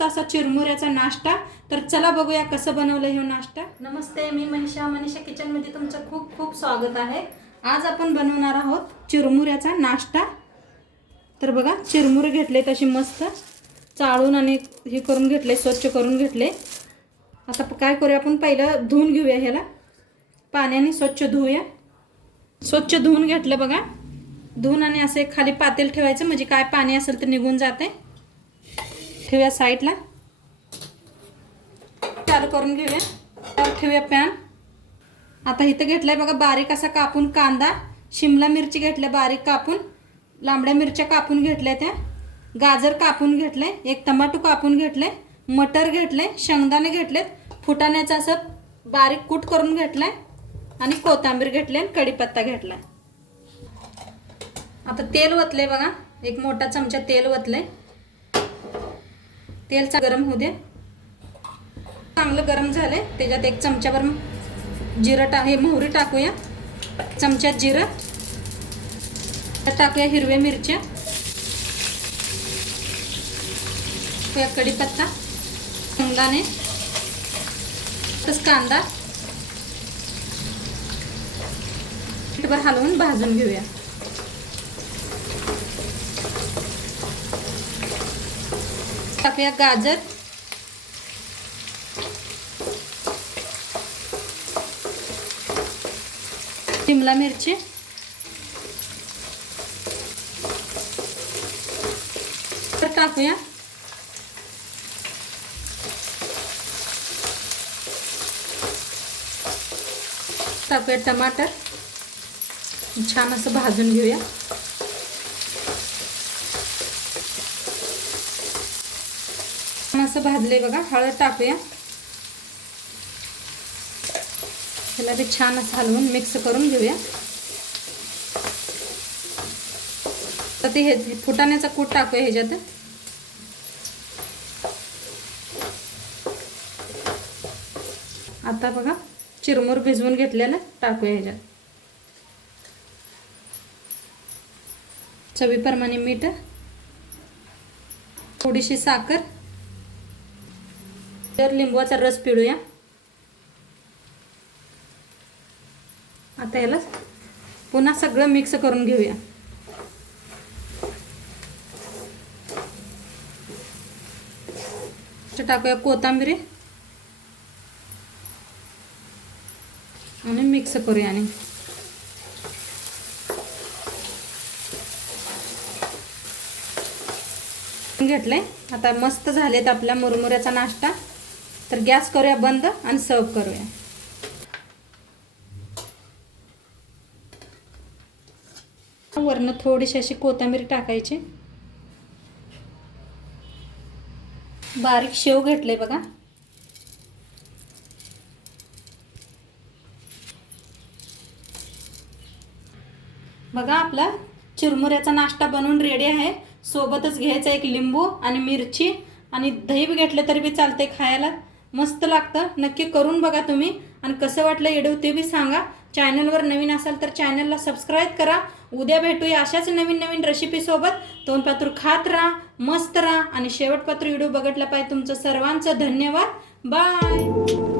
मस्त असा चिरमुऱ्याचा नाश्ता। तर चला बघूया कसं बनवलं हे नाश्ता। नमस्ते, मी मनीषा किचन मध्ये तुमचं खूप खूप स्वागत आहे। आज आपण बनवणार आहोत चिरमुऱ्याचा नाश्ता। तर बघा, चिरमुरे घेतले तशी मस्त चाळून आणि हे करून घेतले, स्वच्छ करून घेतले। आता काय करूया, आपण पहिलं धुवून घेऊया, ह्याला पाण्याने स्वच्छ धुवूया। स्वच्छ धुवून घेतलं बघा, धुवून आणि असे खाली पातेल ठेवायचं, म्हणजे काय पाणी असेल तर निघून जाते। ठेवूया साईडला, चालू करून घेऊया। तर ठेवूया पॅन। आता इथं घेतलाय बघा बारीक असा कापून कांदा, शिमला मिरची घेतल्या बारीक कापून, लांबड्या मिरच्या कापून घेतल्या, त्या गाजर कापून घेतले, एक टमाटो कापून घेतले, मटर घेतले, शेंगदाणे घेतलेत, फुटाण्याचा असं बारीक कूट करून घेतलाय आणि कोथिंबीर घेतली आणि कढीपत्ता घेतलाय। आता तेल ओतले बघा, एक मोठा चमचा तेल ओतले। तेल गरम होऊ दे। चांगलं गरम झाले, त्याच्यात एक चमचाभर जिरं मोहरी टाकूया, चमच्यात जिरं टाकूया, हिरव्या मिरच्या, कढीपत्ता, शेंगदाणे, कांदा हलवून भाजून घेऊया। टाकूया गाजर, शिमला मिरची, टाकूया टमाटर, छान असं भाजून घेऊया। असं भाजले बघा, हळद टाकूया, त्याला बी छान असं हलवून मिक्स करून घेऊया। तर ते हे फुटाण्याचा कूट टाकूया ह्याच्यात। आता बघा चिरमुर भिजवून घेतलेलं टाकूया ह्याच्यात, चवीप्रमाणे मीठ, थोडीशी साखर, तर लिंबूचा रस पिळूया। आता याला पुन्हा सगळं मिक्स करून घेऊया। टाकूया कोथिंबीर आणि मिक्स करूया आणि घेतलंय। आता मस्त झालेत आपला मुरमुऱ्याचा नाश्ता। तर गॅस करूया बंद आणि सर्व करूया। वरनं थोडीशी अशी कोथिंबीर टाकायची। बारीक शेव घेतले बघा, बघा आपला चिरमुऱ्याचा नाश्ता बनवून रेडी आहे। सोबतच घ्यायचा एक लिंबू आणि मिरची आणि दही बी घेतले तरी बी चालते, खायला मस्त लागतं। नक्की करून बघा तुम्ही, आणि कसं वाटलं व्हिडिओ ते बी सांगा। चॅनलवर नवीन असाल तर चॅनलला सबस्क्राईब करा। उद्या भेटूया अशाच नवीन नवीन रेसिपी सोबत। तोंडपात्र खात राहा, मस्त राहा, आणि शेवटपात्र व्हिडिओ बघितला पाहिजे। तुमचं सर्वांचं धन्यवाद, बाय।